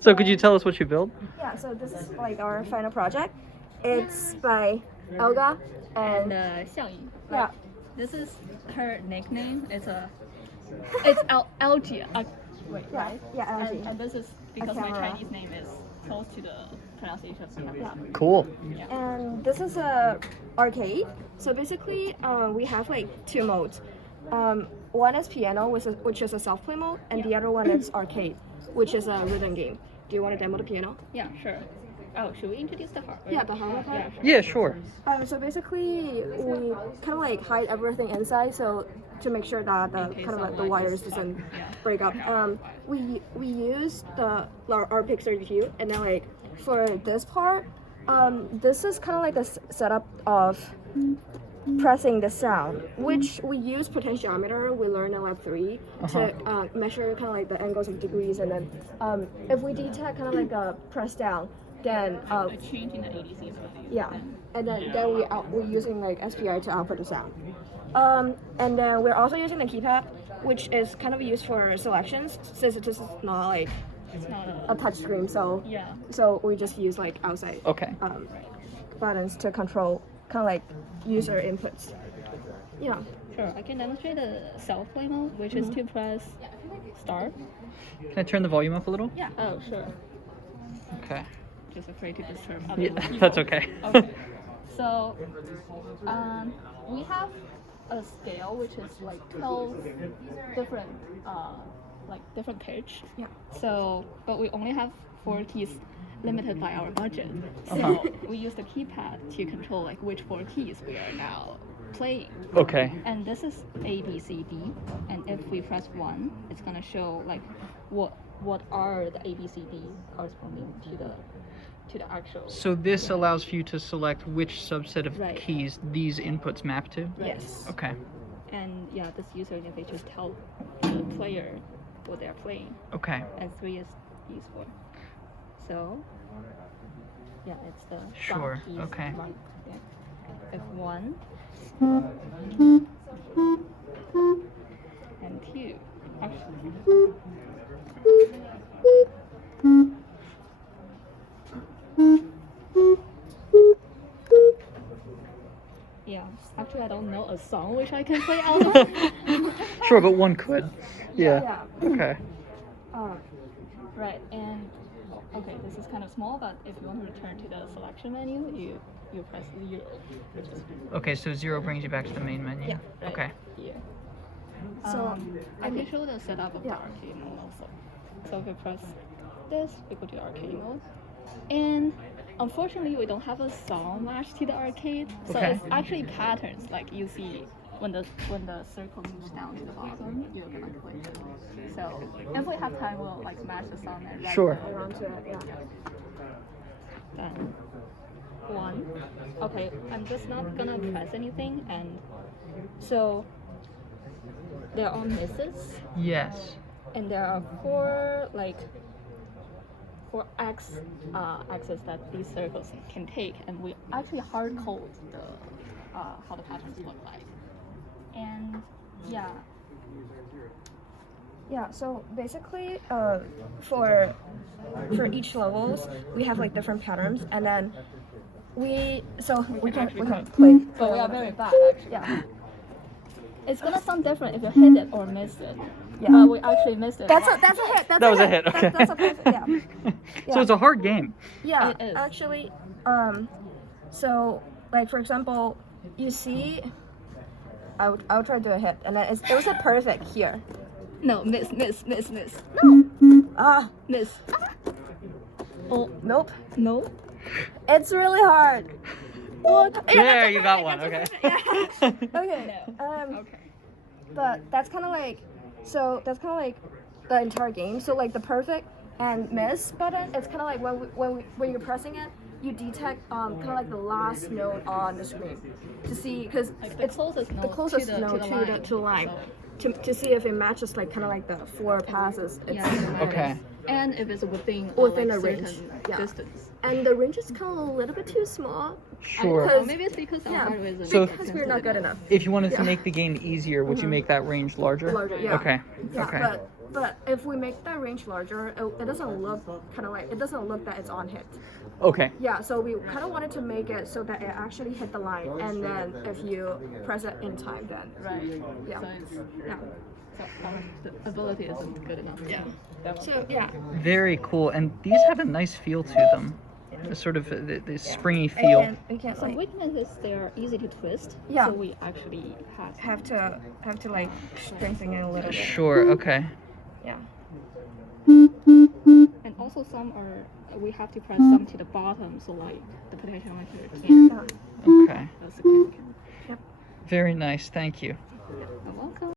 So could you tell us what you built? Yeah, so this is like our final project. It's by Alga and Xiangyi. yeah. This is her nickname. It's Algae. Wait, Yeah, right? yeah, Algae. And this is because my camera. Chinese name is close to the pronunciation of camera. Yeah. Cool. And this is a arcade. So basically, we have like two modes. One is piano, which is a self-play mode, and the other one is arcade, which is a rhythm game. Do you want to demo the piano? Yeah, sure. Oh, should we introduce the hardware? Yeah, the hardware part. Yeah, sure. So basically, we kind of like hide everything inside, so to make sure that the kind of like the wires doesn't break up. We use our PIC32, and then like for this part, this is kind of like the setup of pressing the sound, which we use potentiometer. We learn in lab 3 to measure kind of like the angles of degrees, and then if we detect kind of like a press down, then A change in the ADCs for these. yeah, and then we're using like SPI to output the sound. And then we're also using the keypad, which is kind of used for selections, since this is not like It's not a touch screen, so yeah. so we just use like outside Okay. buttons to control kind of like user inputs. Yeah. Sure, I can demonstrate the self-play mode, which is to press start. Can I turn the volume up a little? Yeah. Oh, sure. Okay. Just afraid to disturb other Yeah, people. that's okay. Okay. So, we have a scale which is like 12 different, different pitch. Yeah. So, but we only have 4 keys limited by our budget. So we use the keypad to control like which 4 keys we are now playing. Okay. And this is A, B, C, D. And if we press 1, it's gonna show like what are the A, B, C, D corresponding to the actual. So this allows for you to select which subset of Right. keys these inputs map to? Yes. Okay. And yeah, this user interface just tell the player what they're playing. Okay. And 3 is used for. So yeah, it's the Sure, keys okay. right there. F1 and 2. Actually. Yeah, actually I don't know a song which I can play out of. Sure, but one could. Yeah. Yeah. Okay. Right, and okay, this is kind of small, but if you want to return to the selection menu, you press 0, which is Okay, so 0 brings you back to the main menu. yeah, right Okay. here. So I can show the setup of yeah. the arcade mode also. So if we press this, we go to arcade mode, and unfortunately we don't have a song matched to the arcade, so Okay. it's actually patterns. Like you see when the circle moves down to the bottom, you're gonna play. So if we have time, we'll like match the song and Sure. around to it, yeah. Then 1. Okay, I'm just not gonna press anything, and so there are misses, Yes. and there are 4 axes that these circles can take, and we actually hard code the how the patterns look like. And yeah, Yeah, so basically, for each levels, we have like different patterns, and then we can play. but we are very bad actually. Yeah, It's gonna sound different if you hit it or miss it. Yeah. But we actually missed it. that's a hit. That was a hit, okay. That's a perfect. Yeah. So it's a hard game. Yeah, It is. actually, so like for example, you see, I'll try to do a hit, and then it was a perfect here. No, miss. Ah, Miss. Oh, nope. no. It's really hard. What? There, you got one. Okay. Okay. Okay. But that's kind of like, so that's kind of like the entire game. So like the perfect and miss button, it's kind of like when you're pressing it, you detect kind of like the last note on the screen to see, because Like the closest note the closest to the, note to the line. To see if it matches like kind of like the 4 passes. It's Yeah. Okay. And if it's within Within like a range, certain yeah. distance. And the range is kind of a little bit too small. Sure. Because- Maybe it's because our yeah. hardware isn't So- Because we're not good enough. If you wanted to Yeah. make the game easier, would you make that range larger? Larger, yeah. Okay. Yeah, Okay. but but if we make the range larger, it doesn't look kind of like, it doesn't look that it's on hit. Okay. Yeah, so we kind of wanted to make it so that it actually hit the line, and then if you press it in time, then Right. yeah, So it's yeah. so the ability isn't good enough. Yeah. Demo. So yeah, Very cool. And these have a nice feel to them. The sort of the springy feel. and we can Some like weakness is they are easy to twist. Yeah. So we actually have have to like strengthen it a little bit. Sure. Okay. Yeah. and also some are we have to press some to the bottom so like the potentiometer can Yeah. Okay. significant. Very nice. Thank you. You're welcome.